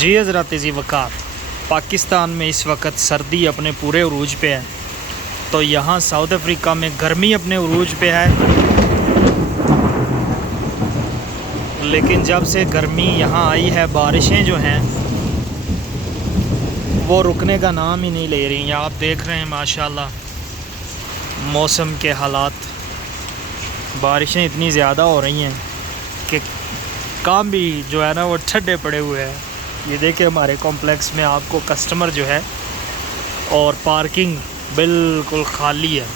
जी हज़रात जी वक़ार, पाकिस्तान में इस वक्त सर्दी अपने पूरे उरूज पे है, तो यहाँ साउथ अफ्रीका में गर्मी अपने उरूज पे है। लेकिन जब से गर्मी यहाँ आई है, बारिशें जो हैं वो रुकने का नाम ही नहीं ले रही हैं। आप देख रहे हैं माशाल्लाह मौसम के हालात, बारिशें इतनी ज़्यादा हो रही हैं कि काम भी जो है ना वो ठंडे पड़े हुए हैं। ये देखिए हमारे कॉम्प्लेक्स में आपको कस्टमर जो है और पार्किंग बिल्कुल खाली है।